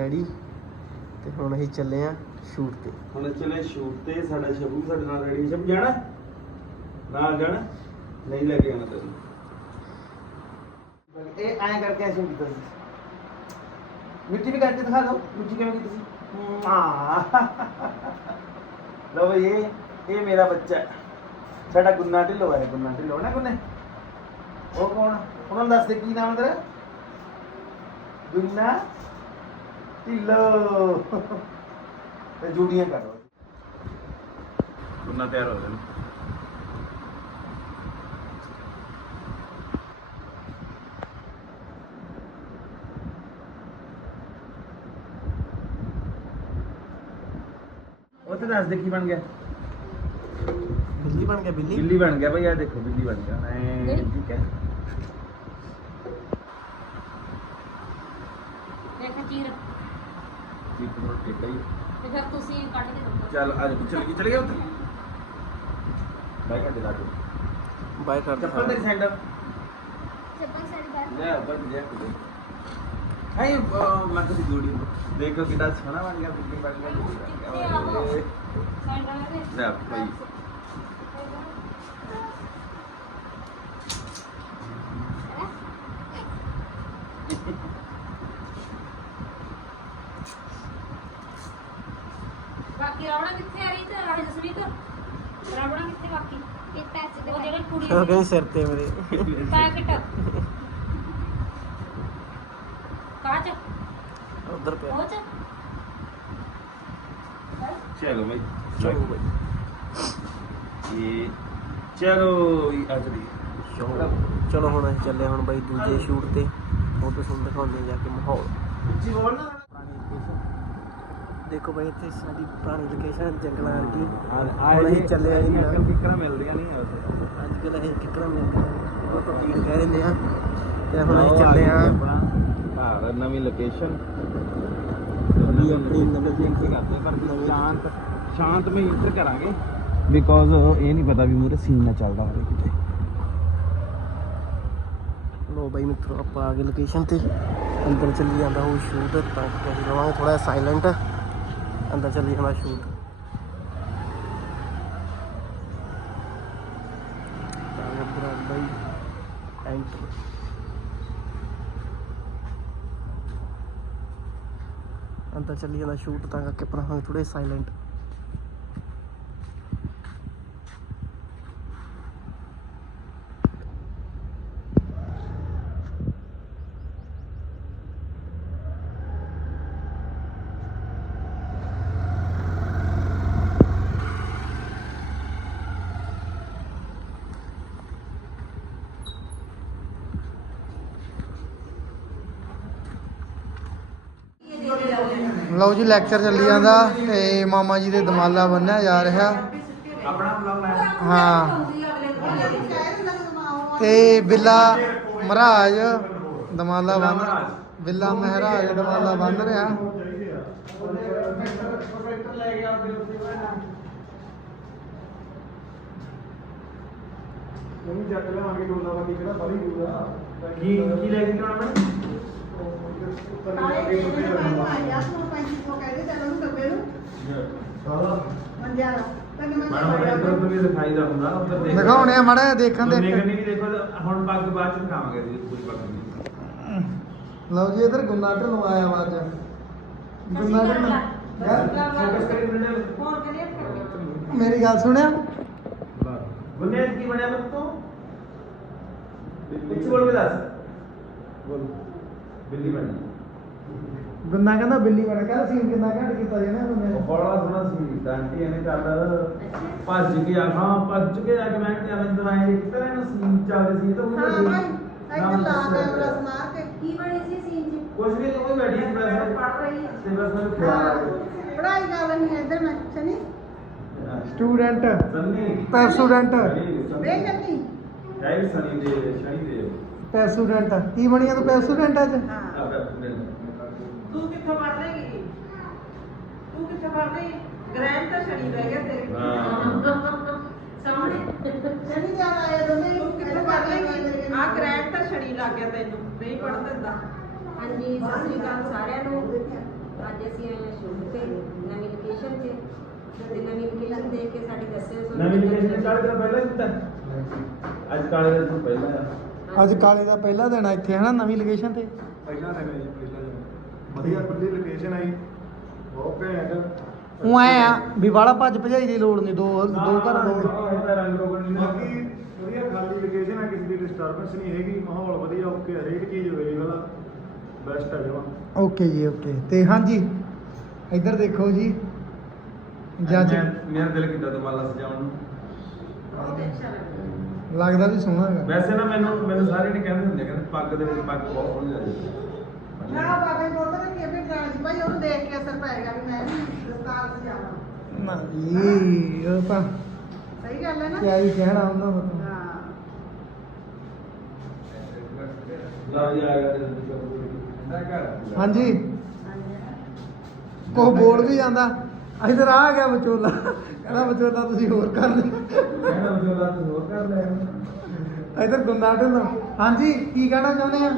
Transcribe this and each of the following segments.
Ready ਤੇ ਹੁਣ ਅਸੀਂ ਚੱਲੇ ਆ ਸ਼ੂਟ ਤੇ। ਹੁਣ ਚਲੇ ਸ਼ੂਟ ਤੇ ਸਾਡਾ ਸ਼ਬੂ ਸਾਡੇ ਨਾਲ ਰੈਡੀ ਸ਼ਬ ਜਾਣਾ? ਨਾਲ ਜਾਣਾ? ਨਹੀਂ ਲੈ ਕੇ ਆਣਾ ਤੈਨੂੰ। ਇਹ ਐਂ ਕਰਕੇ ਐਂ ਸ਼ੂਟ ਕੀਤਾ ਸੀ। ਮਿੱਟੀ ਵੀ ਕਰਕੇ ਦਿਖਾ ਦਿਓ ਮਿੱਟੀ ਕਿਵੇਂ ਕੀਤੀ ਸੀ? ਹਾਂ। ਲਓ ਬਈ ਇਹ ਇਹ ਮੇਰਾ ਬੱਚਾ ਹੈ। ਸਾਡਾ ਗੁੰਨਾ ਢਿੱਲੋ ਹੈ ਗੁੰਨਾ ਢਿੱਲੋ ਨਾ ਗੁੰਨੇ? ਉਹ ਕੌਣ? ਉਹਨਾਂ ਨੂੰ ਦੱਸ ਦੇ ਕੀ ਨਾਮ ਹੈ ਤੇਰਾ? ਗੁੰਨਾ ਢਿੱਲੋ। ਤੇ ਜੂੜੀਆਂ ਕਰ ਲਓ। ਗੁੰਨਾ ਤਿਆਰ ਹੋ ਜਾਣਾ। ਉਹ ਤੇ ਦੱਸ ਦੇ ਕੀ ਬਣ ਗਿਆ? ਬਿੱਲੀ ਬਣ ਗਿਆ ਬਿੱਲੀ। ਬਿੱਲੀ ਬਣ ਗਿਆ ਭਾਈ ਆ ਦੇਖੋ ਬਿੱਲੀ ਬਣ ਗਿਆ। ਐ। ਠੀਕ ਹੈ ਦੇਖ ਚੀਰ ਠੀਕ ਹੈ ਠੀਕ ਹੈ ਤੇ ਫਿਰ ਤੁਸੀਂ ਕੱਢ ਕੇ ਦਿਓ ਚੱਲ ਆ ਜਾ ਚੱਲ ਗਈ ਚਲ ਗਿਆ ਉੱਥੇ? ਬਾਈਕ ਤੇ ਲਾ ਕੇ। ਬਾਏ ਕਰ ਚੱਪਲ ਦੇ ਸੈਂਡਲ ਚੱਪਲ ਸਾਡੀ ਬਾਹਰ ਲੈ ਉੱਪਰ ਜਾ ਕੇ ਹਾਈ ਮੈਂ ਤਾਂ ਜੋੜੀ ਦੇਖੋ ਕਿੰਨਾ ਸੋਹਣਾ ਬਣ ਗਿਆ ਬਿੱਲੀ ਬਣ ਗਿਆ ਸਾਈਡਾਂ ਦੇ ਲੈ ਭਾਈ ਬਾਕੀ ਰਾਵਣਾ ਕਿੱਥੇ ਆ ਰਹੀ ਤੇ ਰਾਜ ਜਸਵੀਰ ਰਾਵਣਾ ਕਿੱਥੇ ਬਾਕੀ ਇਹ ਪੈਸੇ ਉਹ ਕਹਿੰਦੀ ਸਿਰ ਤੇ ਮੇਰੇ? ਪੈਕਟ। ਕਾਚ ਉਧਰ ਪਿਆ। ਉਹ ਚ? ਚਲੋ ਭਾਈ ਚਲੋ ਬਾਈ। ਇਹ ਚਲੋ ਆ ਚਲੀ। ਚਲੋ ਚਲੋ ਹੁਣ ਅਸੀਂ ਚੱਲੇ ਹੁਣ ਬਾਈ ਦੂਜੇ ਸ਼ੂਟ ਤੇ। ਉਹ ਤੁਹਾਨੂੰ ਦਿਖਾਉਂਦੇ ਹਾਂ ਜਾ ਕੇ ਮਾਹੌਲ। ਉੱਚੀ ਬੋਲ ਨਾ। ਦੇਖੋ ਬਾਈ ਇੱਥੇ ਸਾਡੀ ਪੁਰਾਣੀ ਲੋਕੇਸ਼ਨ ਜੰਗਲਾਂ ਵਰਗੀ। ਆਏ ਹੁਣ ਅਸੀਂ ਚੱਲੇ ਆਂ ਜੀ ਅੱਜਕੱਲ ਕਿਕਰਾਂ ਮਿਲਦੀਆਂ ਨਹੀਂ ਉੱਥੇ। ਅੱਜ ਕੱਲ੍ਹ ਅਸੀਂ ਕਿਕਰਾਂ ਮਿਲਦੇ ਉਹ ਤਾਂ ਭੀੜ ਕਹਿ ਦਿੰਦੇ ਆ। ਤੇ ਹੁਣ ਅਸੀਂ ਚੱਲੇ ਆ ਘਰ ਨਵੀਂ ਲੋਕੇਸ਼ਨ ਨਵੀਂ ਆਪਣੀ ਨਵੀਂ ਏਜੰਸੀ ਕਰਦੇ ਪਰ ਸ਼ਾਂਤ ਸ਼ਾਂਤਮਈ ਇੰਟਰ ਕਰਾਂਗੇ। ਬਿਕੋਜ਼ ਇਹ ਨਹੀਂ ਪਤਾ ਵੀ ਮੂਰੇ ਸੀਨ ਨਾ ਚੱਲਦਾ ਹੋਵੇ ਕਿਤੇ। ਲੋ ਬਾਈ ਮਿੱਤਰੋ ਆਪਾਂ ਆ ਗਏ ਲੋਕੇਸ਼ਨ ਤੇ। ਅੰਦਰ ਚੱਲੀ ਜਾਂਦਾ ਉਹ ਸ਼ੂਟ ਤਾਂ ਅਸੀਂ ਰਵਾਂਗੇ ਥੋੜਾ ਸਾਇਲੈਂਟ ਅੰਦਰ ਚੱਲੀ ਜਾਂਦਾ ਸ਼ੂਟ ਤਾਂ ਬਾਈ ਐਂਟਰ ਅੰਦਰ ਚੱਲੀ ਜਾਂਦਾ ਸ਼ੂਟ ਤਾਂ ਕਰਕੇ ਆਪਣਾ ਹੁਣ ਥੋੜੇ ਸਾਇਲੈਂਟ ਲਓ ਜੀ ਲੈਕਚਰ ਚੱਲੀ ਜਾਂਦਾ ਤੇ ਮਾਮਾ ਜੀ ਦੇ ਦਮਾਲਾ ਬੰਨਿਆ ਜਾ ਰਿਹਾ। ਆਪਣਾ ਬਲੌਗ ਲੈ। ਹਾਂ। ਤੇ ਬਿੱਲਾ ਮਹਾਰਾਜ ਦਮਾਲਾ ਬੰਨ ਬਿੱਲਾ ਮਹਾਰਾਜ। ਦਮਾਲਾ ਬੰਨ ਰਿਹਾ। ਉਹਨੂੰ ਜੱਟ ਲਵਾਂਗੇ ਡੋਲਾ ਵਾਲੀ ਕਿਹੜਾ ਬਾਲੀ ਦੂਰ ਕੀ ਕੀ ਲੈ ਕੇ ਜਾਣਾ ਮੈਡਮ ਦਿਖਾਉਣੇ ਆ ਮਾੜਾ ਜਿਹਾ ਦੇਖਣ ਦੇ ਦੇ ਨਹੀਂ ਦੇਖੋ ਤਾਂ ਹੁਣ ਪੱਗ ਬਾਅਦ ਚ ਦਿਖਾਵਾਂਗੇ ਜੀ ਪੂਰੀ ਪੱਗ ਨਹੀਂ। ਲਓ ਜੀ ਇਧਰ ਗੁੰਨਾ ਢਲੋ ਆਇਆ ਵਾ ਅੱਜ। ਗੁੰਨਾ ਢਲੋ ਯਾਰ ਫੋਕਸ ਕਰੀ ਬੰਦੇ ਮੇਰੀ ਗੱਲ ਸੁਣਿਆ? ਗੁੰਨੇ ਕੀ ਬਣਿਆ ਮਤ ਤੋਂ? ਕੁਝ ਬੋਲ ਕੇ ਦੱਸ। ਬੋਲ ਬਿੱਲੀ ਬਣੀ ਗੁੰਨਾ ਕਹਿੰਦਾ ਬਿੱਲੀ ਬਣ ਗਿਆ ਸੀਨ ਕਿੰਨਾ ਘੱਟ ਕੀਤਾ ਜੀ ਨਾ ਗੁੰਨੇ ਉਹ ਬੜਾ ਸੋਹਣਾ ਸੀ ਡਾਂਟੀ ਇਹਨੇ ਚੱਲ ਭੱਜ ਕੇ ਆ ਹਾਂ ਭੱਜ ਕੇ ਆ ਕੇ ਮੈਂ ਕਿਹਾ ਚੱਲ ਦਵਾਈ ਤਰ੍ਹਾਂ ਇਹਨੂੰ ਸੀਨ ਚੱਲਦੇ ਸੀ ਤਾਂ ਹਾਂ ਭਾਈ ਇੱਧਰ ਲਾ ਕੈਮਰਾ ਕੁਝ ਮਾਰ ਕੇ। ਕੀ ਬਣੀ ਸੀ ਸੀਨ ਚ? ਵੀ ਕੋਈ ਬੈਠੀ ਸੀ ਬਸ। ਪੜ ਰਹੀ ਹੈ ਤੇ ਬਸ ਮੈਨੂੰ ਖਿਆਲ ਆ ਗਿਆ ਪੜਾਈ ਕਰ ਰਹੀ ਹੈ ਇੱਧਰ ਮੈਂ ਚਨੀ। ਸਟੂਡੈਂਟ ਸੰਨੀ ਪੈ ਸਟੂਡੈਂਟ ਵੇ ਚੰਨੀ। ਜਾਈ ਸਨੀ ਦੇ ਸ਼ਨੀ ਦੇ ਪੈ ਸਟੂਡੈਂਟ ਕੀ ਬਣੀਆ ਤੂੰ ਪੈ ਸਟੂਡੈਂਟ ਅੱਜ? ਹਾਂ। ਤੂੰ ਕਿੱਥੋਂ ਪੜ ਲੇਗੀ ਤੂੰ ਕਿੱਥੋਂ ਪੜ ਲਈ ਗ੍ਰੈਂਡ ਤਾਂ ਛੜੀ ਬਹਿ ਗਿਆ ਤੇਰੇ। ਹਾਂ। ਸਾਹਮਣੇ। ਚਨੀ ਜਾ ਆਏ ਦੋਨੇ ਤੂੰ ਕਿੱਥੋਂ ਪੜ ਲੇਗੀ ਆ ਗ੍ਰੈਂਡ ਤਾਂ ਛੜੀ ਲੱਗ ਗਿਆ ਤੈਨੂੰ ਨਹੀਂ ਪੜ ਦਿੰਦਾ। ਹਾਂਜੀ ਸਤਿ ਸ੍ਰੀ ਅਕਾਲ ਸਾਰਿਆਂ ਨੂੰ। ਤੇ ਨਵੀਂ ਲੋਕੇਸ਼ਨ ਤੇ। ਤੇ ਨਵੀਂ ਲੋਕੇਸ਼ਨ ਦੇਖ ਕੇ ਸਾਡੀ ਦੱਸਿਓ ਤੁਹਾਨੂੰ ਨਵੀਂ ਲੋਕੇਸ਼ਨ ਕਾਲੇ ਦਾ ਪਹਿਲਾਂ ਕੀਤਾ ਅੱਜ ਕਾਲੇ ਦਾ ਪਹਿਲਾਂ। ਆ ਅੱਜ ਕਾਲੇ ਦਾ ਪਹਿਲਾ ਦਿਨ ਆ ਇੱਥੇ ਹਨਾ ਨਵੀਂ ਲੋਕੇਸ਼ਨ ਤੇ? ਪਹਿਲਾਂ ਦਿਨ ਹੈ ਜੀ ਪਹਿਲਾਂ ਵਧੀਆ ਖੁੱਲੀ ਲੋਕੇਸ਼ਨ ਆਈ ਬਹੁਤ ਘੈਂਟ ਉਹ ਐ ਆ ਵੀ ਬਾਹਲਾ ਭੱਜ ਭਜਾਈ ਦੀ ਲੋੜ ਨਹੀਂ ਦੋ ਦੋ ਘਰਾਂ ਦੇ। ਬਾਕੀ ਵਧੀਆ ਖਾਲੀ ਲੋਕੇਸ਼ਨ ਹੈ ਕਿਸੇ ਦੀ ਡਿਸਟਰਬੈਂਸ ਨਹੀਂ ਹੈਗੀ। ਮਾਹੌਲ ਵਧੀਆ ਓਕੇ ਹਰੇਕ ਚੀਜ਼ ਅਵੇਲੇਬਲ ਆ। ਬੈਸਟ ਹੈ ਜਮਾ। ਓਕੇ ਜੀ ਓਕੇ ਤੇ ਹਾਂਜੀ ਇੱਧਰ ਦੇਖੋ ਜੀ। ਜੱਜ ਮੇਰਾ ਦਿਲ ਕੀਤਾ ਦੁਬਾਰਾ ਸਜਾਉਣ ਨੂੰ। ਲੱਗਦਾ ਵੀ ਸੋਹਣਾ ਹੈਗਾ। ਵੈਸੇ ਨਾ ਮੈਨੂੰ ਮੈਨੂੰ ਸਾਰੇ ਨੇ ਕਹਿੰਦੇ ਹੁੰਦੇ ਆ, ਕਹਿੰਦੇ ਪੱਗ ਦੇ ਵਿੱਚ ਪੱਗ ਬਹੁਤ ਸੋਹਣੀ ਲੱਗਦੀ ਹੈ। ਨਾ ਬਾਬਾ ਜੀ ਬੋਲਦੇ ਨੇ ਕਿ ਵੀ ਡਰਾਣੀ ਭਾਈ ਉਹਨੂੰ ਦੇਖ ਕੇ ਅਸਰ ਪਏਗਾ ਵੀ ਮੈਂ ਵੀ ਦਸਤਾਰ ਸਜਾਵਾਂ। ਨਾ ਜੀ ਉਹ ਤਾਂ ਸਹੀ ਗੱਲ ਹੈ ਨਾ? ਕਿਆ ਹੀ ਕਹਿਣਾ ਉਹਨਾਂ ਤਾਂ। ਹਾਂ। ਲਓ ਜੀ ਆ ਗਿਆ ਤੇ ਘਰ ਹਾਂਜੀ। ਕੋ ਬੋਲ ਵੀ ਜਾਂਦਾ। ਇਧਰ ਆ ਗਿਆ ਵਿਚੋਲਾ। ਕਹਿੰਦਾ ਵਿਚੋਲਾ ਤੁਸੀਂ ਹੋਰ ਕਰ ਲਿਓ। ਕਹਿੰਦਾ ਜੋ ਲਾ ਤੂੰ ਹੋਰ ਕਰ ਲੈ। ਇਧਰ ਗੁੰਨਾ ਢਿੱਲੋਂ। ਹਾਂਜੀ ਕੀ ਕਹਿਣਾ ਚਾਹੁੰਦੇ ਆ?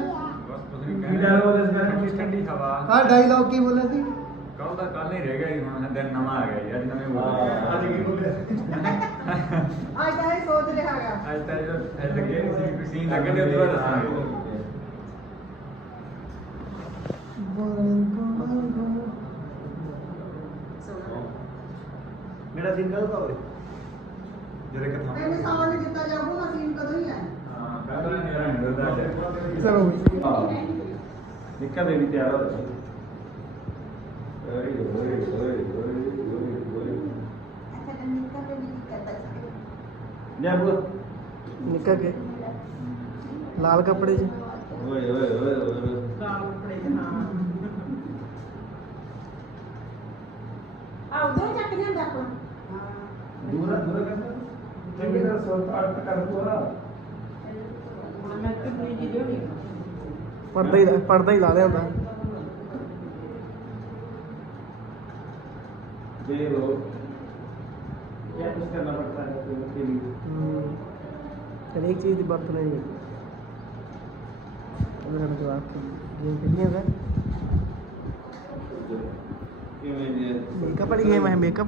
ਕੀ ਡਾਇਲੋਗ ਇਸ ਕਰਕੇ ਠੰਡੀ ਹਵਾ ਆਹ ਡਾਇਲੌਗ ਕੀ ਬੋਲਿਆ ਸੀ ਕੱਲ ਦਾ ਕੱਲ ਹੀ ਰਹਿ ਗਿਆ ਜੀ ਹੁਣ ਦਿਨ ਨਵਾਂ ਆ ਗਿਆ ਜੀ ਅੱਜ ਨਵੇਂ ਬੋਲ ਅੱਜ ਕੀ ਬੋਲਿਆ ਅੱਜ ਤਾਂ ਇਹ ਸੋਚ ਰਿਹਾ ਹੈਗਾ ਅੱਜ ਤਾਂ ਇਹ ਲੱਗੇ ਨਹੀਂ ਸੀ ਕੋਈ ਸੀਨ ਲੱਗਣ ਦੇ ਉਹਦੇ ਬਾਅਦ ਦੱਸਾਂਗੇ ਮੇਰਾ ਸਿੰਗਲ ਦਾ ਹੋਵੇ ਜਿਹੜੇ ਕਿ ਥਾਂ ਮੈਨੂੰ ਸਾਉਣ ਨਹੀਂ ਦਿੱਤਾ ਜਾਊਗਾ ਸੀਨ ਕਦੋਂ ਹੀ ਹੈ ਹਾਂ ਕੱਲ ਮੇਰਾ ਨਹੀਂ ਹੁੰਦਾ ਅੱਜ ਚਲੋ ਵੀ। ਹਾਂ ਨਿੱਕਾ ਬੇਬੀ ਤਿਆਰ ਹੋ ਰਿਹਾ ਓਏ ਓਏ ਓਏ ਓਏ ਓਏ ਓਏ ਅੱਛਾ ਤਾਂ ਨਿੱਕਾ ਤੇ ਵੀ ਕਰਦਾ ਲੈ ਬੋ ਨਿਕਲ ਕੇ ਲਾਲ ਕੱਪੜੇ 'ਚ। ਓਏ ਓਏ ਓਏ ਓਏ। ਲਾਲ ਕੱਪੜੇ ਦੇ ਹਾਂ। ਆ ਉਧਰ ਚੱਕ ਜਾਂਦਾ ਆਪਣਾ ਦੂਰਾ ਦੂਰਾ ਕਹਿੰਦਾ। ਚੰਗੀ ਤਰ੍ਹਾਂ ਸੋਚ ਅਰਥ ਕਰ ਪੂਰਾ ਮੈਂ ਜੀ ਲਿਓਣੀ ਪਰਦਾ ਹੀ ਪਰਦਾ ਹੀ ਲਾ ਲਿਆਂਦਾ ਜੇ ਲੋ ਇਹ ਕੁਝ ਕਰਨਾ ਪੜਤਾ ਹੈ ਤੇ ਲਈ ਹਰੇਕ ਚੀਜ਼ ਦੀ ਵਰਤਣਾ ਹੀ ਹੈ ਉਹਨਾਂ ਨੂੰ ਜਵਾਬ ਗੇਮ ਕਿੰਨੀ ਹੋਗਾ ਮੇਕਅਪ ਵਾਲੀ ਗੇਮ ਹੈ ਮੇਕਅਪ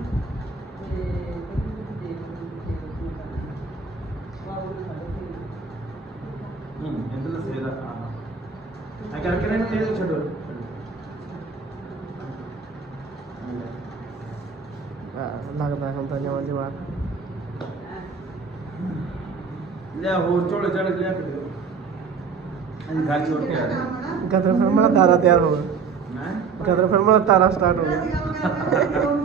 ಜರ್ಕಿನ ತಿಳಿದು ಚಡು ਲੱਗ ਦਾਖਲ ਤਾਂ ਜਵਾਂ ਜਵਾਬ ਲੈ ਹੋਰ ਚੋਲੇ ਚੜ ਲਿਆ ਕਰੋ ਅਸੀਂ ਘਰ ਛੋੜ ਕੇ ਆ ਗਏ ਗਦਰ ਫਿਲਮ ਦਾ ਤਾਰਾ ਤਿਆਰ ਹੋ ਗਿਆ। ਗਦਰ ਫਿਲਮ ਦਾ ਤਾਰਾ ਸਟਾਰਟ ਹੋ ਗਿਆ।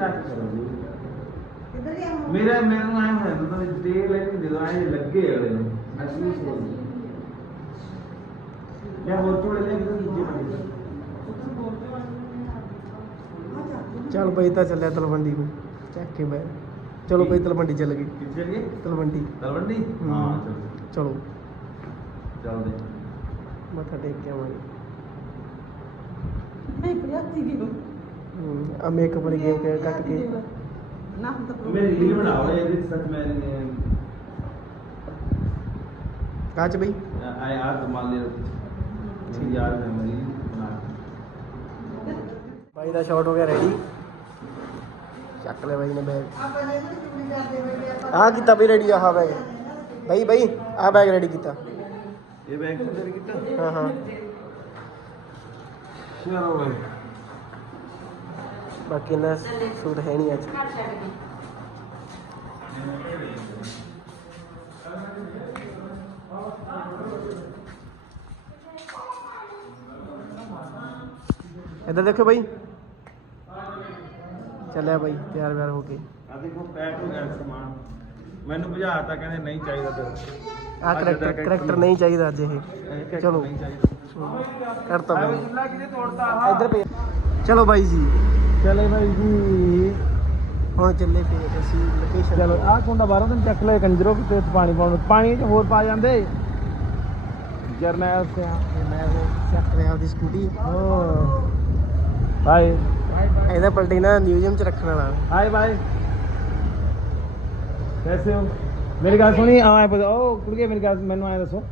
ਚੈੱਕ ਕਰੋ ਜੀ। ਕਿੱਧਰ ਗਿਆ ਹੁਣ ਮੇਰਾ ਮੈਨੂੰ ਆਇਆ ਹੋਇਆ ਤਾਂ ਡਿਟੇਲ ਹੈ ਜਦੋਂ ਆਏ ਲੱਗੇ ਅਗਲੇ ਨੂੰ। ਮਹਿਸੂਸ ਹੋ ਗਿਆ ਯਾਰ ਹੋਰ ਥੋੜੇ ਲੈ ਕੇ ਦੂਜੇ ਬੰਦੇ ਚੱਲ ਬਈ ਤਾਂ ਚੱਲਿਆ ਤਲਵੰਡੀ ਨੂੰ ਚੱਕ ਕੇ ਮੈਂ ਚਲੋ ਬਈ ਤਲਵੰਡੀ ਚੱਲ ਗਈ। ਕਿੱਥੇ ਗਏ ਤਲਵੰਡੀ। ਤਲਵੰਡੀ? ਹਾਂ। ਚਲੋ। ਚਲੋ। ਚੱਲਦੇ ਮੱਥਾ ਟੇਕ ਕੇ ਆਵਾਂਗੇ। ਮੈਂ ਪ੍ਰਿਆਤੀ ਵੀ ਹੋ ਆ ਮੇਕਅਪ ਵਾਲੀ ਗੇਮ ਖੇਡ ਕੱਟ ਕੇ? ਨਾ ਹੁਣ ਤਾਂ ਮੇਰੇ ਰੀਲ ਬਣਾਓ ਇਹਦੇ ਤੱਕ ਮੈਂ ਕਾਚ ਬਈ। ਆਏ ਆ ਜਮਾਲ ਦੇ ਯਾਰ ਮੈਮਰੀ ਬਣਾ ਬਾਈ ਦਾ ਸ਼ਾਟ ਹੋ ਗਿਆ ਰੈਡੀ ਚੱਕ ਲੈ ਬਾਈ ਨੇ ਬੈਗ ਆ ਕੀਤਾ ਬਈ ਰੈਡੀ ਆਹ ਬੈਗ ਬਈ ਬਈ ਆ ਬੈਗ ਰੈਡੀ ਕੀਤਾ। ਇਹ ਬੈਗ ਕਿੱਧਰ ਕੀਤਾ? ਹਾਂ ਹਾਂ। ਚਲੋ ਬਾਈ। ਬਾਕੀ ਇਹਨਾਂ ਸੂਟ ਹੈ ਨਹੀਂ ਅੱਜ। ਇੱਧਰ ਦੇਖੋ ਬਾਈ। ਚੱਲਿਆ ਬਾਈ ਤਿਆਰ ਵਿਆਰ ਹੋ ਕੇ। ਆ ਦੇਖੋ ਪੈਕ ਹੋ ਗਿਆ ਸਮਾਨ। ਮੈਨੂੰ ਭਜਾਤਾ ਕਹਿੰਦੇ ਨਹੀਂ ਚਾਹੀਦਾ ਤੇ ਆ ਕਰੈਕਟਰ ਕਰੈਕਟਰ ਨਹੀਂ। ਚਾਹੀਦਾ ਅੱਜ ਇਹ। ਚਲੋ। ਕਰਤਾ ਆਹ ਇੱਧਰ ਪਈ ਚਲੋ ਬਾਈ ਜੀ। ਚਲੇ ਬਾਈ ਜੀ। ਹੁਣ ਚੱਲੇ ਫੇਰ ਅਸੀਂ ਲੋਕੇਸ਼ਨ ਚਲੋ ਆਹ ਕੁੰਡਾ ਬਾਹਰੋਂ ਤੋਂ ਚੱਕ ਲਿਆ ਕੰਜਰੋ ਕਿਤੇ ਪਾਣੀ ਪਾਉਣ ਪਾਣੀ ਚ ਹੋਰ ਪਾ ਜਾਂਦੇ। ਜਰਨੈਲ ਤੇ ਮੈਂ ਚੱਕ ਰਿਹਾ ਆਪਦੀ ਸਕੂਟੀ। ਹੋ ਇਹਦਾ ਪਲਟੀ ਨਾ ਮਿਊਜ਼ੀਅਮ ਚ ਰੱਖਣ ਵਾਲਾ। ਹਾਏ ਬਾਏ ਕੈਸੇ ਹੋ? ਮੇਰੀ ਗੱਲ ਸੁਣੀ ਆ ਐ ਉਹ ਕੁੜੀਏ ਮੇਰੀ ਗੱਲ ਮੈਨੂੰ ਆਏ ਦੱਸੋ।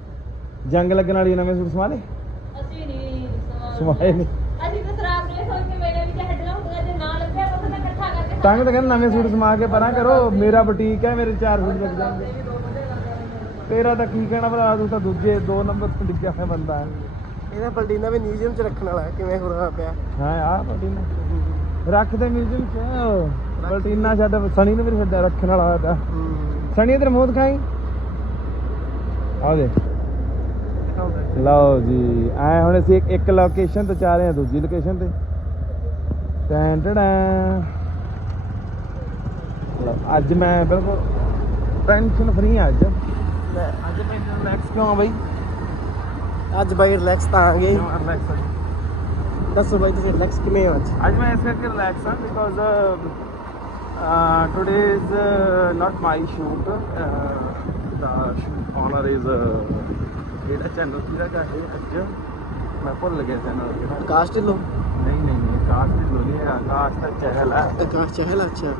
ਜੰਗ ਲੱਗਣ ਵਾਲੀ ਨਵੇਂ ਸੂਟ ਸਮਾਲੇ ਅਸੀਂ ਨਹੀਂ ਸਮਾਲੇ ਨਹੀਂ ਇਕੱਠਾ ਕਰਕੇ ਤਾਂ ਤਾਂ ਕਹਿੰਦਾ ਨਵੇਂ ਸੂਟ ਸਮਾ ਕੇ ਪਰਾਂ ਕਰੋ ਮੇਰਾ ਬੁਟੀਕ ਹੈ ਮੇਰੇ ਚਾਰ ਸੂਟ ਲੱਗ ਜਾਣਗੇ। ਤੇਰਾ ਤਾਂ ਕੀ ਕਹਿਣਾ ਭਰਾ ਤੂੰ ਤਾਂ ਦੂਜੇ ਦੋ ਨੰਬਰ ਤੇ ਡਿੱਗਿਆ ਹੋਇਆ ਬੰਦਾ ਹੈ। ਇਹਦਾ ਪਲਟੀ ਨਾ ਵੀ ਮਿਊਜ਼ੀਅਮ ਚ ਰੱਖਣ ਵਾਲਾ ਕਿਵੇਂ ਹੋ ਰਿਹਾ ਪਿਆ? ਹਾਂ ਆ ਪਟੀਨਾ ਰੱਖ ਦੇ ਮਿਊਜ਼ੀਅਮ ਚ। ਪਲਟੀਨਾ ਛੱਡ ਸਣੀ ਨੂੰ ਵੀ ਛੱਡ ਰੱਖਣ ਵਾਲਾ ਹੋਇਆ ਸਣੀ ਇਧਰ ਮੂੰਹ ਦਿਖਾਈ। ਆਓ ਦੇ ਲਓ ਜੀ ਐ ਹੁਣ ਅਸੀਂ ਇੱਕ ਲੋਕੇਸ਼ਨ ਤੋਂ ਜਾ ਰਹੇ ਹਾਂ ਦੂਜੀ ਲੋਕੇਸ਼ਨ ਤੇ। ਟੈਂ ਟੜਾਂ ਲਓ, ਅੱਜ ਮੈਂ ਬਿਲਕੁਲ ਟੈਨਸ਼ਨ ਫਰੀ ਆ ਅੱਜ। ਅੱਜ ਮੈਂ ਰਿਲੈਕਸ ਕਿਉਂ ਆ ਬਈ? ਅੱਜ ਬਾਈ ਰਿਲੈਕਸ ਤਾਂ ਆ ਗਏ। ਰਿਲੈਕਸ ਦੱਸੋ ਬਾਈ ਤੁਸੀਂ ਰਿਲੈਕਸ ਕਿਵੇਂ ਹੋ ਅੱਜ? ਅੱਜ ਮੈਂ ਇਸ ਕਰਕੇ ਰਿਲੈਕਸ ਹਾਂ because today is not my shoot the shoot owner is ਕਿਹੜਾ ਚੈਨਲ ਕਿਹੜਾ ਕਾ ਹੈ ਅੱਜ? ਮੈਂ ਭੁੱਲ ਗਿਆ ਚੈਨਲ ਕਿਹੜਾ। ਆਕਾਸ਼ ਢਿੱਲੋਂ? ਨਹੀਂ ਨਹੀਂ ਨਹੀਂ ਆਕਾਸ਼ ਦੀ ਲੋਲੀ ਹੈ ਆਕਾਸ਼ ਦਾ ਚਹਿਲ ਹੈ ਆਕਾਸ਼ ਚਹਿਲ ਅੱਛਾ।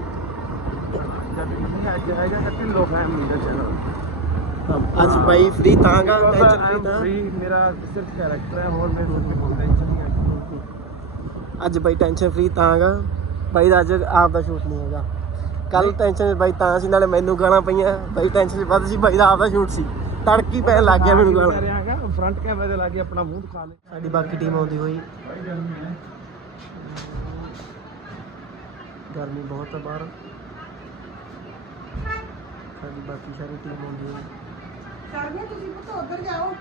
ਅੱਜ ਬਾਈ ਫ੍ਰੀ ਤਾਂ ਗਾ ਟੈਨਸ਼ਨ ਫ੍ਰੀ ਤਾਂ। ਮੇਰਾ ਸਿਰਫ ਕੈਰੈਕਟਰ ਹੈ ਹੋਰ ਮੇਰੇ ਕੋਈ ਟੈਨਸ਼ਨ ਨਹੀਂ ਅੱਜ ਬਾਈ ਟੈਨਸ਼ਨ ਫ੍ਰੀ ਤਾਂ ਗਾ। ਬਾਈ ਦਾ ਅੱਜ ਆਪ ਦਾ ਸ਼ੂਟ ਨਹੀਂ ਹੈਗਾ। ਕੱਲ ਟੈਨਸ਼ਨ ਬਾਈ ਤਾਂ ਸੀ ਨਾਲੇ ਮੈਨੂੰ ਗਾਲਾਂ ਪਈਆਂ। ਬਾਈ ਟੈਨਸ਼ਨ ਵੱਧ ਸੀ ਬਾਈ ਦਾ ਆਪ ਦਾ ਸ਼ੂਟ ਸੀ। ਤੜਕੀ ਪੈਣ ਲੱਗ ਗਿਆ ਮੈਨੂੰ ਹੈਗਾ ਫਰੰਟ ਕੈਮਰੇ ਤੇ ਲਾ ਕੇ ਆਪਣਾ ਮੂੰਹ ਦਿਖਾ ਲੈ। ਸਾਡੀ ਬਾਕੀ ਟੀਮ ਆਉਂਦੀ ਹੋਈ। ਗਰਮੀ ਬਹੁਤ ਆ ਬਾਹਰ। ਸਾਡੀ ਬਾਕੀ ਸਾਰੀ ਟੀਮ ਆਉਂਦੀ ਹੋਈ ਸਰਦੀਆਂ ਤੁਸੀਂ ਪੁੱਤ ਉੱਧਰ ਜਾਓ।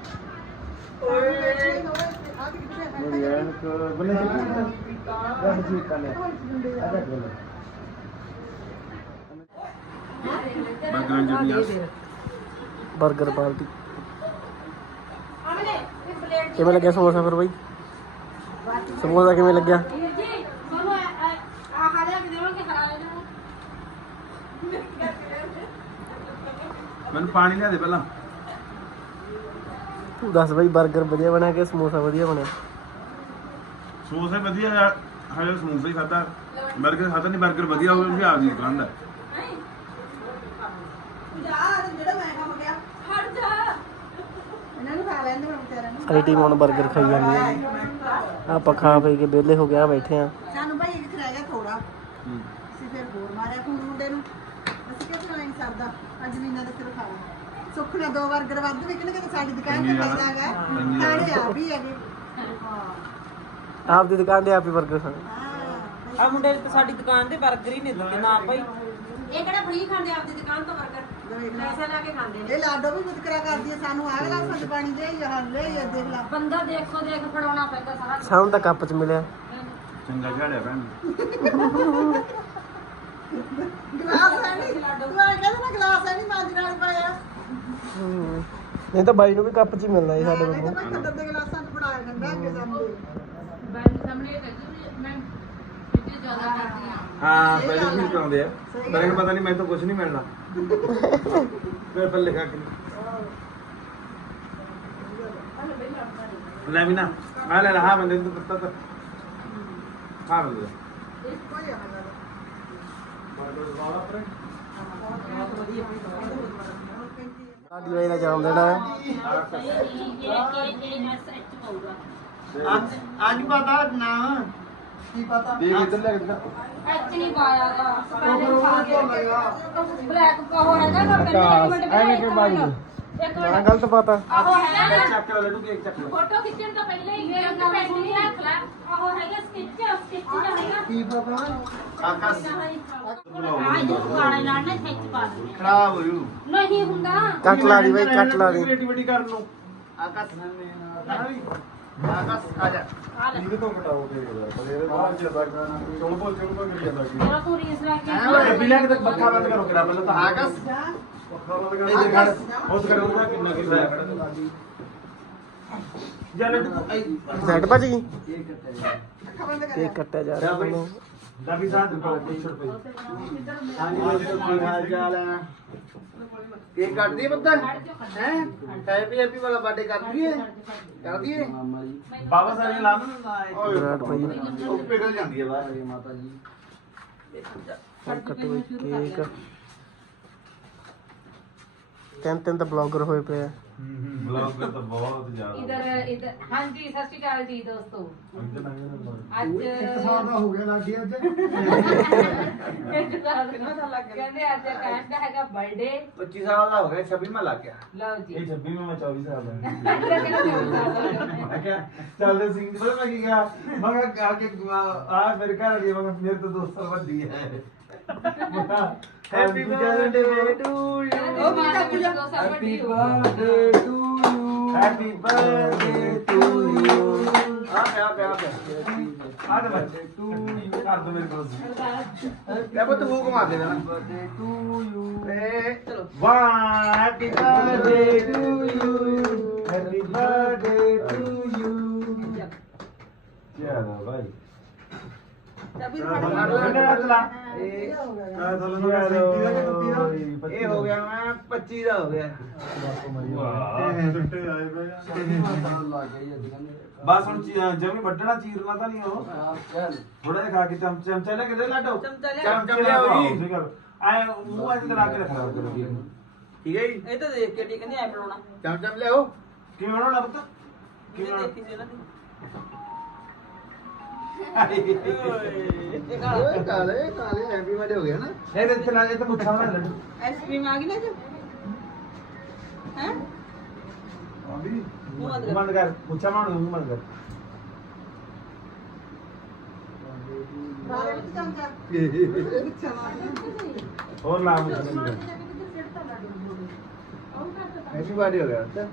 ਮੇਰੀ ਐਨਕ ਬੰਨੇ ਰੱਖ ਜੀ ਕਾਲੇ 버ਗਰ ਪਾਰਟੀ ਕਿਵੇਂ ਲੱਗਿਆ ਸਮੋਸਾ ਫਿਰ ਬਾਈ? ਸਮੋਸਾ ਕਿਵੇਂ ਲੱਗਿਆ ਵੀਰ ਜੀ ਤੁਹਾਨੂੰ ਆ ਖਾ ਲਿਆ ਕਿ ਦੇਵਾਂਗੇ ਹਰਾ ਲੈਣਾ ਮੈਨੂੰ ਪਾਣੀ ਲਿਆ ਦੇ ਪਹਿਲਾਂ। ਤੂੰ ਦੱਸ ਬਈ 버ਗਰ ਵਧੀਆ ਬਣਿਆ ਕਿ ਸਮੋਸਾ ਵਧੀਆ ਬਣਿਆ? ਸਮੋਸੇ ਵਧੀਆ ਯਾਰ ਹਜੇ ਸਮੋਸੇ ਹੀ ਖਾਦਾ 버ਗਰ ਖਾਦਾ ਨਹੀਂ 버ਗਰ ਵਧੀਆ ਹੋਵੇ ਉਹਦੀ ਆਪਦੀ ਦੁਕਾਨ ਦਾ ਸਾਡੀ ਟੀਮ ਹੁਣ 버ਗਰ ਖਾਈ ਜਾਂਦੀ ਹੈ ਆਪਾਂ ਖਾ ਪੀ ਕੇ ਵਿਹਲੇ ਹੋ ਗਿਆ ਬੈਠੇ ਆ। ਕਰਦਾ। ਅੰਜਲੀਨਾ ਦੇ ਸਿਰ ਖਾਣਾ ਸੁੱਖ ਨੇ ਦੋ ਵਾਰ ਗਰਵੱਦ ਵਿਕਣ ਕਿ ਸਾਡੀ ਦੁਕਾਨ ਤੇ ਪੈਦਾ ਹੈਗਾ। ਤਾੜੇ ਆ। ਵੀ ਹੈਗੇ। ਆਪ ਦੀ ਦੁਕਾਨ ਦੇ ਆਪੇ ਬਰਗਰ ਖਾਣੇ ਆ ਮੁੰਡੇ ਨੇ ਤਾਂ ਸਾਡੀ ਦੁਕਾਨ ਤੇ 버ਗਰ ਹੀ ਨਹੀਂ ਦਿੰਦੇ ਨਾ ਭਾਈ ਇਹ ਕਿਹੜਾ ਫ੍ਰੀ ਖਾਂਦੇ ਆਪਦੀ ਦੁਕਾਨ ਤੋਂ ਬਰਗਰ ਪੈਸਾ ਲਾ ਕੇ ਖਾਂਦੇ ਨੇ। ਇਹ ਲਾਡੋ ਵੀ ਮੁਦਕਰਾ ਕਰਦੀ ਹੈ ਸਾਨੂੰ ਆਹ ਗਲਾਸ ਵਿੱਚ ਪਾਣੀ ਦੇ ਯਾਰ ਲੈ ਇਹ ਦੇਖ ਲਾ। ਬੰਦਾ ਦੇਖੋ ਦੇਖ ਫੜਾਉਣਾ ਪੈਂਦਾ ਸਾਰਾ ਸਾਨੂੰ ਤਾਂ ਕੱਪ ਚ ਮਿਲਿਆ। ਚੰਗਾ ਝਾੜਿਆ ਭੈਣ। ਗਲਾਸ ਹੈ ਨਹੀਂ ਤੂੰ ਆ ਕਹਿੰਦਾ ਨਾ ਗਲਾਸ ਹੈ ਨਹੀਂ ਮਾਂਜ ਨਾਲ ਪਾਇਆ ਹੂੰ। ਨਹੀਂ ਤਾਂ ਬਾਈ ਨੂੰ ਵੀ ਕੱਪ ਚ ਹੀ ਮਿਲਣਾ ਸੀ ਸਾਡੇ ਨਹੀਂ ਕੋਲ ਮੈਂ ਖੱਦਰ ਦੇ ਗਲਾਸਾਂ ਚ ਫੜਾਇਆ ਗੰਦਾ ਅੱਗੇ ਸਾਹਮਣੇ ਹਾਂ ਪਹਿਲੇ ਵੀ ਕਰਾਉਂਦੇ ਆ। ਮੈਨੂੰ ਪਤਾ ਨਹੀਂ ਮੈਨੂੰ ਤਾਂ ਕੁਝ ਨਹੀਂ ਮਿਲਣਾ। ਫਿਰ ਪੱਲੇ ਖਾ ਕੇ। ਲੈ ਵੀ ਨਾ। ਮੈਂ ਲੈ ਰਹਾ ਬੰਦੇ ਨੂੰ ਪਤਾ ਤਾਂ। ਹਾਂ ਬੰਦੇ ਕੋਈ ਆ ਸਾਡੀ ਵਾਰੀ ਦਾ ਜਨਮ ਦਿਨ ਹੈ ਅੱਜ ਪਤਾ ਨਾ ਕੀ ਪਤਾ? ਦੇਖ ਇੱਧਰ ਲੈ ਕੇ ਐਚ ਨਹੀਂ ਪਾਇਆਗਾ ਬਲੈਕ ਕਹੋ ਹੈਗਾ ਨਾ ਐਵੇਂ ਕਿਉਂ ਬਾਈ ਜੀ? ਇੱਕ ਨਾ ਮਿੰਟ। ਗਲਤ ਪਤਾ ਆਹੋ ਹੈਗਾ ਨਾ। ਚੱਕ ਲੈ ਲੱਡੂ ਕੇਕ ਚੱਕ ਲੈ ਫੋਟੋ ਖਿੱਚਣ ਤੋਂ ਪਹਿਲੇ ਹੀ ਇਹ ਨਾ ਨਹੀਂ ਰੱਖ ਲੈ। ਆਹੋ ਹੈਗਾ ਸਕਿੱਚ ਸਕਿੱਚ ਜਾਏਗਾ ਕੀ ਪਤਾ? ਆਕਾਸ਼ ਆ ਇਹ ਗਾਣੇ ਨਾਲ ਨਾ ਖਿੱਚ ਪਾ ਦੇ। ਖਰਾਬ ਹੋਇਓ ਨਹੀਂ ਹੁੰਦਾ। ਕੱਟ ਲਾ ਦੀ ਬਾਈ ਕੱਟ ਲਾ ਦੀ। ਕ੍ਰੀਏਟੀਵਿਟੀ ਕਰਨ ਨੂੰ? ਆ ਜਾ। ਆ ਲੈ। ਇਹਦੇ ਤੋਂ ਘਟਾਓ ਤੇ ਪਰ ਇਹਦੇ ਬਾਅਦ ਜ਼ਿਆਦਾ ਚੁਣ ਬੋਲ ਚੁਣ ਬੋਲ ਕਰੀ ਜਾਂਦਾ ਕੀ ਮੇਰਾ ਪੂਰੀ ਇਸ ਤਰ੍ਹਾਂ ਐ ਕਿ ਬਿਨਾਂ ਕਿਤੇ ਪੱਖਾ ਬੰਦ ਕਰੋ ਕਿਰਾ ਪਹਿਲਾਂ ਤਾਂ ਆਗਸ ਬੰਦ ਇਹ ਖੜ ਉਸ ਕਰ ਉਹਦਾ ਕਿੰਨਾ ਕਿੰਨਾ ਹੈ ਜਲ ਸੈਟ ਭੱਜ ਗਈ? ਬੰਦ ਕੇਕ ਕੱਟਿਆ ਜਾ ਰਿਹਾ ਹੁਣ ਦਾਬੀ ਸਾਹ ਦੁਕਾਨ ਤੇ ਛੁੱਟ ਪਈ ਹਾਂਜੀ ਕੀ ਹਾਲ ਚਾਲ ਹੈ ਕੱਟ ਦਈਏ ਬੱਤਾ ਹੈ? ਹੈਪੀ ਹੈਪੀ ਵਾਲਾ ਬਰਥਡੇ ਕਰ ਦਈਏ? ਕਰ ਦਈਏ? ਬਾਬਾ ਸਾਹਿਬ ਨੇ ਲਾ ਦਿੰਦਾ ਵਿਰਾਟ ਭਾਈ ਉਹ ਪਿਘਲ ਜਾਂਦੀ ਹੈ ਬਾਹਰ। ਮਾਤਾ ਜੀ। ਕੱਟੋ ਕੇਕ ਤਿੰਨ ਤਿੰਨ ਤਾਂ ਬਲੌਗਰ ਹੋਏ ਪਏ ਆ। ਬਲੌਗਰ ਤਾਂ ਬਹੁਤ ਜ਼ਿਆਦਾ ਇਧਰ ਇਧਰ ਹਾਂਜੀ ਸਤਿ ਸ਼੍ਰੀ ਅਕਾਲ ਜੀ ਦੋਸਤੋ। ਅੱਜ ਇੱਕ ਸਾਲ ਦਾ ਹੋ ਗਿਆ ਲਾਡੀ ਅੱਜ। ਕਹਿੰਦੇ ਅੱਜ ਕਹਿਣ ਦਾ ਹੈਗਾ ਬਰਥਡੇ 25 ਸਾਲ ਦਾ ਹੋ ਗਿਆ 26 ਮਾ ਲੱਗ ਗਿਆ। ਲਓ ਜੀ। ਇਹ 26 ਮੈਂ 24 ਸਾਲ ਦਾ ਇੱਧਰ ਕਿਹੜਾ ਚੌਵੀ ਸਾਲ ਦਾ ਹੋਇਆ? ਮੈਂ ਕਿਹਾ ਚੱਲਦੇ ਸਿੰਘ ਜੀ ਮੈਂ ਕੀ ਕਿਹਾ? ਮੈਂ ਕਿਹਾ ਆ ਕੇ ਆ ਮੇਰੇ ਘਰ ਵਾਲੀ ਮੈਂ ਕਿਹਾ ਮੇਰੇ ਤੋਂ ਦੋ ਸਾਲ ਵੱਡੀ ਹੈ। ਹੈਪੀ ਬਰਥਡੇ ਟੂ ਉਹ ਵੀ ਚਾਚੂ ਜੀ ਦੋ ਸਾਲ ਵੱਡੀ ਹੋ birthday to you happy birthday to you ਆ ਪਿਆ ਪਿਆ ਪਿਆ ਆ ਦੇ ਬੱਚੇ ਟੂ ਯੂ ਕਰ ਦੋ ਮੇਰੇ ਕੋਲ। ਲੈ ਬਤ ਹੂਕ ਮਾਰ ਦੇ ਨਾ ਬਰਥਡੇ ਟੂ ਯੂ ਏ ਵਾਹ happy birthday to you happy birthday to you ਚਲੋ ਭਾਈ ਚਾਬੀ ਮਾਰ ਲੈ ਮੇਰਾ ਹੱਥ ਲਾ ਇਹ ਆ ਥੱਲੇ ਨੂੰ ਸੈਂਤੀ ਦਾ। ਕਿ 30 ਦਾ ਇਹ ਹੋ ਗਿਆ ਮੈਂ 25 ਦਾ ਹੋ ਗਿਆ ਵਾਹ ਸੁੱਟੇ ਆਏ ਪਏ ਆ। ਬਸ ਹੁਣ ਜਮੀ ਵੱਢਣਾ ਚੀਰਨਾ ਤਾਂ ਨਹੀਂ ਉਹ। ਥੋੜਾ ਜਿਹਾ ਖਾ ਕੇ ਚਮ ਚਮਚਾ ਲੈ ਕੇ ਦੇ ਲਾਡੋ ਚਮਚਾ ਲਿਆ। ਚਮਚਾ ਲਿਆਓ ਜੀ ਆਏ ਮੂੰਹ ਅੱਜ ਲਾ ਕੇ ਰੱਖਣਾ ਠੀਕ ਹੈ ਜੀ? ਇਹ ਤਾਂ ਦੇਖ ਕੇ ਠੀਕ ਕਹਿੰਦੇ ਐ ਬਣਾਉਣਾ। ਚਮਚਾ ਲਿਆਓ। ਕਿਵੇਂ ਬਣਾਉਣਾ ਪੁੱਤ? ਕਿਵੇਂ ਕਿਵੇਂ ਦੇਖੀ ਸੀ ਇਹਨਾਂ ਦੀ। ਇਹ ਕਾਲੇ ਕਾਲੇ ਕਾਲੇ ਹੈਪੀ ਬਰਥਡੇ ਹੋ ਗਿਆ ਨਾ ਇਹ ਇੱਥੇ ਲਾ ਇਹ ਤਾਂ ਮੁੱਛਾਂ ਬਣਾ ਲੱਡੂ ਆਈਸਕ੍ਰੀਮ ਆ ਗਈ ਨਾ ਜੀ ਹੈ ਆਂਦੀ ਮੂੰਹ ਬੰਦ ਕਰ ਬੰਦ ਕਰ ਮੁੱਛਾਂ ਬਣਾਉਣ ਨੂੰ ਬੰਦ ਕਰ ਬਾਰੇ ਵਿੱਚ ਚਮਚਾ ਪਿੱਛੇ ਹੋਰ ਲਾ ਮੁੱਛਾਂ ਬੰਦ ਕਰ ਹੈਪੀ ਬਰਥਡੇ ਹੋ ਗਿਆ ਤਾਂ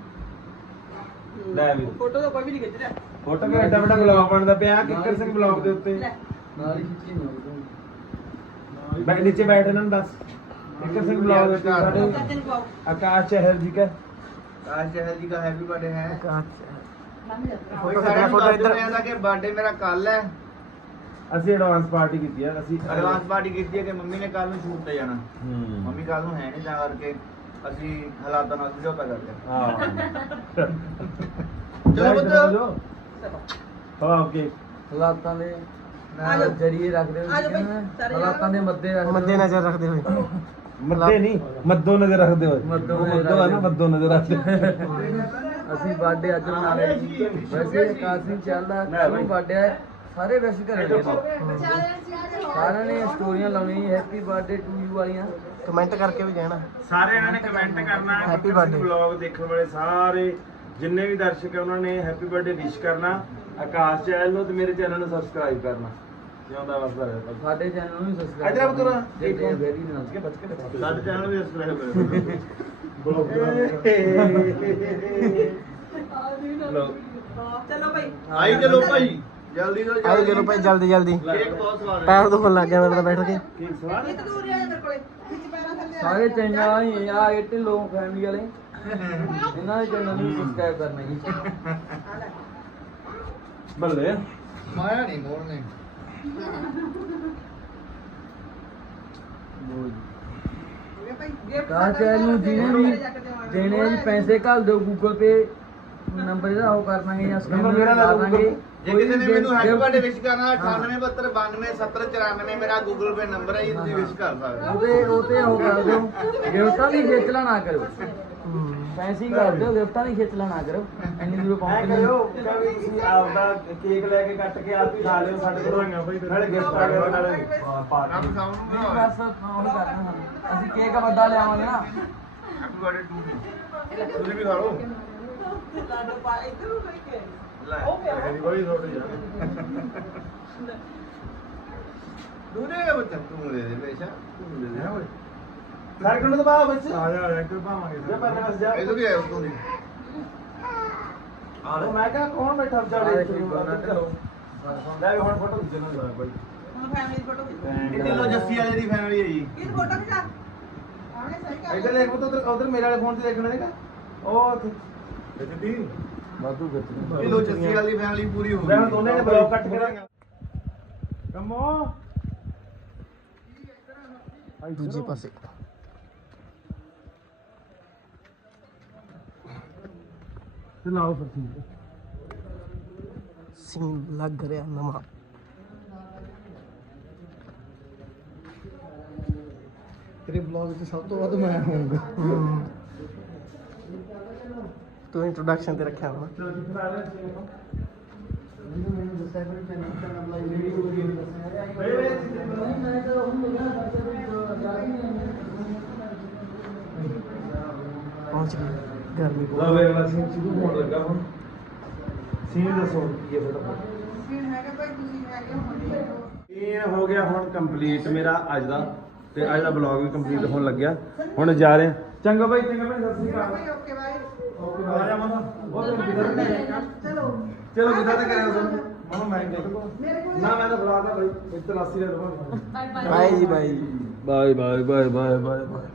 ਲੈ ਵੀ ਫੋਟੋ ਤਾਂ ਕੋਈ ਵੀ ਨਹੀਂ ਖਿੱਚ ਰਿਹਾ। ਫੋਟੋ ਮੇਰਾ ਏਡਾ ਵੱਡਾ ਬਲੌਗ ਬਣਦਾ ਪਿਆ ਕਿੱਕਰ ਸਿੰਘ ਬਲੌਗ ਦੇ ਉੱਤੇ। ਨਾਲ ਹੀ ਖਿੱਚੀ ਮਾਰਦਾ ਬੈਠ ਨੀਚੇ ਬੈਠ ਇਹਨਾਂ ਨੂੰ ਦੱਸ। ਕਿੱਕਰ ਸਿੰਘ ਬਲੌਗ ਦੇ ਉੱਤੇ ਆਕਾਸ਼ ਚਹਿਲ ਜੀ ਦਾ ਆਕਾਸ਼ ਚਹਿਲ ਜੀ ਦਾ ਹੈਪੀ ਬਰਥਡੇ ਹੈ। ਕੋਈ ਸਾਡਾ ਫੋਟੋ ਇੱਧਰ। ਆਇਆ ਦਾ ਕਿ ਬਰਥਡੇ ਮੇਰਾ ਕੱਲ ਹੈ। ਅਸੀਂ ਐਡਵਾਂਸ ਪਾਰਟੀ ਕੀਤੀ ਆ ਅਸੀਂ ਐਡਵਾਂਸ ਪਾਰਟੀ ਕੀਤੀ ਹੈ ਕਿ ਮੰਮੀ ਨੇ ਕੱਲ ਨੂੰ ਛੂਟ ਤੇ ਜਾਣਾ। ਮੰਮੀ ਕੱਲ ਨੂੰ ਹੈ ਨਹੀਂ ਤਾਂ ਕਰਕੇ ਅਸੀਂ ਹਾਲਾਤਾਂ ਨਾਲ ਸਮਝੌਤਾ ਕਰਦੇ ਹਾਂ। ਚਲੋ ਬੱਚੋ ਪੁੱਤ। ਹਾਂ ਓਕੇ ਹਾਲਾਤਾਂ ਦੇ ਆ ਜਾਓ। ਜਰੀਏ ਰੱਖਦੇ ਆ ਜਾਓ ਬਈ, ਸਾਰੇ ਹਾਲਾਤਾਂ ਦੇ ਮੱਦੇ ਰੱਖਦੇ ਮੱਦੇ ਨਜ਼ਰ ਰੱਖਦੇ ਹੋਏ। ਮੱਦੇ ਨਹੀਂ ਮੱਦੋ ਨਜ਼ਰ ਰੱਖਦੇ ਹੋਏ। ਮੱਦੋ ਉਹ ਨਜ਼ਰ ਮੱਦੋ ਆ ਨਾ ਰੱਖਦੇ। ਮੱਦੋ ਨਜ਼ਰ ਰੱਖਦੇ ਅਸੀਂ ਬਰਥਡੇ ਅੱਜ ਮਨਾ ਰਹੇ ਸੀ ਵੈਸੇ ਕਾਸੀ ਚੱਲਦਾ ਕਿਉਂ ਬਰਥਡੇ ਹੈ? ਸਾਰੇ ਵੈਸੇ ਘਰੇ ਨੇ। ਸਾਰਿਆਂ ਨੇ ਸਟੋਰੀਆਂ ਲਾਉਣੀਆਂ ਹੈਪੀ ਬਰਥਡੇ ਟੂ ਯੂ ਵਾਲੀਆਂ। ਕਮੈਂਟ ਕਰਕੇ ਵੀ ਕਹਿਣਾ। ਸਾਰੇ ਇਹਨਾਂ ਨੇ ਕਮੈਂਟ ਕਰਨਾ Happy birthday. ਬਲੌਗ ਦੇਖਣ ਵਾਲੇ ਸਾਰੇ ਜਿੰਨੇ ਵੀ ਦਰਸ਼ਕ ਹੈ ਉਹਨਾਂ ਨੇ ਹੈਪੀ ਬਰਥਡੇ ਵਿਸ਼ ਕਰਨਾ। ਆਕਾਸ਼ ਚੈਨਲ ਨੂੰ ਤੇ ਮੇਰੇ ਚੈਨਲ ਨੂੰ ਸਬਸਕ੍ਰਾਈਬ ਕਰਨਾ। ਜਿਉਂਦਾ ਵਸਦਾ ਰਹੇ। ਸਾਡੇ ਚੈਨਲ ਨੂੰ ਵੀ ਸਬਸਕ੍ਰਾਈਬ ਪੁੱਤਰ, ਜੇ ਇੱਕ। ਵੈਰੀ ਨਾਲ। ਬਚ ਕੇ ਬਚ ਕੇ ਸਾਡੇ ਚੈਨਲ ਵੀ ਸਬਸਕ੍ਰਾਈਬ ਕਰੋ ਚਲੋ ਭਾਈ। ਆਈ ਚਲੋ ਭਾਈ। ਜਲਦੀ ਤੋਂ ਆਓ ਚਲੋ ਭਾਈ ਜਲਦੀ ਜਲਦੀ। ਕੇਕ ਬਹੁਤ ਸਵਾਦ ਹੈ। ਪੈਰ ਦੁਖਣ ਲੱਗ ਗਿਆ ਮੇਰਾ ਤਾਂ ਬੈਠ ਕੇ। ਕੀ ਸਵਾਲ ਇੱਕ ਦੂਰ ਆ ਮੇਰੇ ਕੋਲੇ। ਵਿੱਚ ਪੈਰਾਂ ਥੱਲੇ। ਸਾਰੇ ਚੈਨਲ ਹੀ ਆ ਇਹ ਢਿੱਲੋਂ ਫੈਮਿਲੀ ਵਾਲੇ। ਇਹਨਾਂ ਦੇ ਚੈਨਲ ਨੂੰ ਸਬਸਕ੍ਰਾਈਬ ਕਰਨਾ ਜੀ। ਬੱਲੇ। ਮਾਇਆ ਨਹੀਂ ਮੋੜ ਨੇ ਹੋ ਗਿਆ ਭਾਈ ਗਿਫਟ ਕਾ ਚੈਨਲ ਨੂੰ ਜਿਹਨੇ ਵੀ ਦੇਣੇ ਜੀ ਪੈਸੇ ਘੱਲ ਦਿਓ ਗੂਗਲ ਪੇ ਨੰਬਰ ਇਹਦਾ ਉਹ ਕਰ ਦਾਂਗੇ ਜਾਂ ਨੰਬਰ ਮੇਰਾ ਲਾ ਦਾਂਗੇ। ਜੇ ਕਿਸੇ ਨੇ ਮੈਨੂੰ ਹੈਪੀ ਬਰਥਡੇ ਵਿਸ਼ ਕਰਨਾ 9872927094 ਮੇਰਾ ਗੂਗਲ ਪੇ ਨੰਬਰ ਹੈ ਜੀ ਤੁਸੀਂ ਵਿਸ਼ ਕਰ ਸਕਦੇ ਹੋ। ਉਹਦੇ ਉਹ ਤੇ ਉਹ ਕਰ ਦਿਓ। ਗਿਫਟਾਂ ਦੀ ਖੇਚਲਾ ਨਾ ਕਰੋ ਪੈਸੇ ਹੀ ਕਰ ਦਿਓ ਗਿਫਟਾਂ ਦੀ ਖੇਚਲਾ ਨਾ ਕਰੋ ਇੰਨੀ ਦੂਰੋਂ ਐ ਪਹੁੰਚ ਕਰਿਓ ਕਵੀ ਤੁਸੀਂ ਆਪਦਾ ਕੇਕ ਲੈ ਕੇ ਕੱਟ ਕੇ ਆਪ ਹੀ ਖਾ ਲਿਓ ਸਾਡੇ ਕੋਲ ਨਾਲੇ ਗਿਫਟ ਆ ਗਿਆ ਨਾਲੇ ਪਾਰਟੀ ਕੰਮ ਸਾਊਂਡ ਨਹੀਂ ਬਣਾਓ ਬਸ ਉਹ ਕਰਨਾ ਸਾਨੂੰ। ਅਸੀਂ ਕੇਕ ਵੱਡਾ ਲਿਆਵਾਂਗੇ ਨਾ। ਹੈਪੀ ਬਰਥਡੇ ਟੂ ਤੁਸੀਂ ਵੀ ਖਾ ਲਓ। ਲਾਡੋ ਪਾ ਇੱਧਰ ਨੂੰ ਕੋਈ ਕੇ ਲੈ ਮੇਰੀ ਬੜੀ ਥੋੜੀ ਯਾਰ ਦੂਰੇ ਬੱਚਾ ਤੂੰ ਦੇ ਦੇ ਬੇਸ਼ਾ ਤੂੰ ਦੇ ਦੇ। ਓਏ? ਸਾਰੇ ਕੋਲ ਦਬਾਓ ਬੱਚੇ ਆ ਜਾ ਆ ਇੱਧਰ ਭਾਵਾਂਗੇ ਜੇ ਪਰ ਬਸ ਜਾ ਇਹ ਤੋਂ ਵੀ ਆਇਆ ਤੂੰ ਦੀ। ਉਹ ਮੈਂ ਕਿਹਾ ਕੌਣ ਬੈਠਾ ਵਿਚਾਲੇ ਲੈ ਵੀ ਹੁਣ ਫੋਟੋ ਖਿੱਚਣਾ ਜਰਾ ਬਾਈ ਹੁਣ ਫੈਮਿਲੀ ਫੋਟੋ ਖਿੱਚੋ। ਇਹ ਢਿੱਲੋਂ ਜੱਸੀ ਵਾਲੇ ਦੀ ਫੈਮਿਲੀ ਹੈ ਜੀ। ਇਹ ਫੋਟੋ ਖਿਚਾ। ਆਉਣੇ ਸਹੀ ਕਰ ਇੱਧਰ ਦੇਖ ਪੁੱਤ ਉਧਰ ਉਧਰ ਮੇਰੇ ਵਾਲੇ ਫੋਨ ਤੇ ਦੇਖਣਾ ਨਹੀਂਗਾ ਉਹ ਉੱਥੇ। ਜਿੱਦੀ ਵਾਧੂ ਖਿੱਚਣਾ ਢਿੱਲੋਂ ਜੱਸੀ ਵਾਲੀ ਫੈਮਿਲੀ ਪੂਰੀ ਹੋ ਗਈ। ਦੋਨੇ ਨੇ ਬਲੌਗ ਕੱਟ ਕੇ ਰੱਖ। ਕੰਮੋ ਦੂਜੇ ਪਾਸੇ। ਤੇ ਲਾਓ ਫਿਰ ਠੀਕ ਸੀਨ ਲੱਗ ਰਿਹਾ ਨਵਾਂ ਤੇਰੇ ਬਲੌਗ 'ਚ ਸਭ ਤੋਂ ਵੱਧ ਮੈਂ ਹੋਊਂਗਾ। ਤੂੰ ਇੰਟਰੋਡਕਸ਼ਨ ਤੇ ਰੱਖਿਆ ਹੋਣਾ ਚਲ ਜੀ ਫਿਰ ਆ ਸੀ ਮੈਨੂੰ ਦੱਸਿਆ ਫਿਰ ਚੈਨਲ ਚੈਨਲ ਲਾਈਵ ਵੀਡੀਓ ਹੋ ਗਈ ਬਈ ਬਈ ਪਹੁੰਚ ਗਏ ਗਰਮੀ ਲਓ ਬਹੁਤ ਵੇ ਅਗਲਾ ਸੀਨ ਸ਼ੁਰੂ ਹੋਣ ਲੱਗਾ ਹੁਣ। ਸੀਨ ਦੱਸੋ ਕੀ ਹੈ ਫਟਾਫਟ ਸੀਨ ਹੈਗਾ ਭਾਈ ਤੁਸੀਂ ਹੈਗੇ ਹੋ ਸੀਨ ਹੋ ਗਿਆ ਹੁਣ ਕੰਪਲੀਟ ਮੇਰਾ ਅੱਜ ਦਾ ਤੇ ਅੱਜ ਦਾ ਬਲੌਗ ਵੀ ਕੰਪਲੀਟ ਹੋਣ ਲੱਗਿਆ। ਹੁਣ ਜਾ ਰਹੇ ਹਾਂ। ਚੰਗਾ ਬਾਈ ਚੰਗਾ ਬਾਈ ਸਤਿ ਸ਼੍ਰੀ ਅਕਾਲ। ਭਾਈ ਓਕੇ ਬਾਈ ਓਕੇ ਆ ਜਾ ਮਮਾ ਬਹੁਤ ਚਲੋ। ਚਲੋ ਵਿਦਾ ਤੇ ਕਰਿਆ ਤੁਹਾਨੂੰ? ਮਮਾ ਮੈਂ ਕਿਹਾ ਮੇਰੇ ਕੋਲ ਨਾ ਮੈਂ ਤਾਂ ਬੁਲਾਦਾ ਬਾਈ ਇੱਥੇ ਲਾਸੀ ਲੈ ਲਵਾਂਗਾ। Bye. Bye bye bye bye bye bye.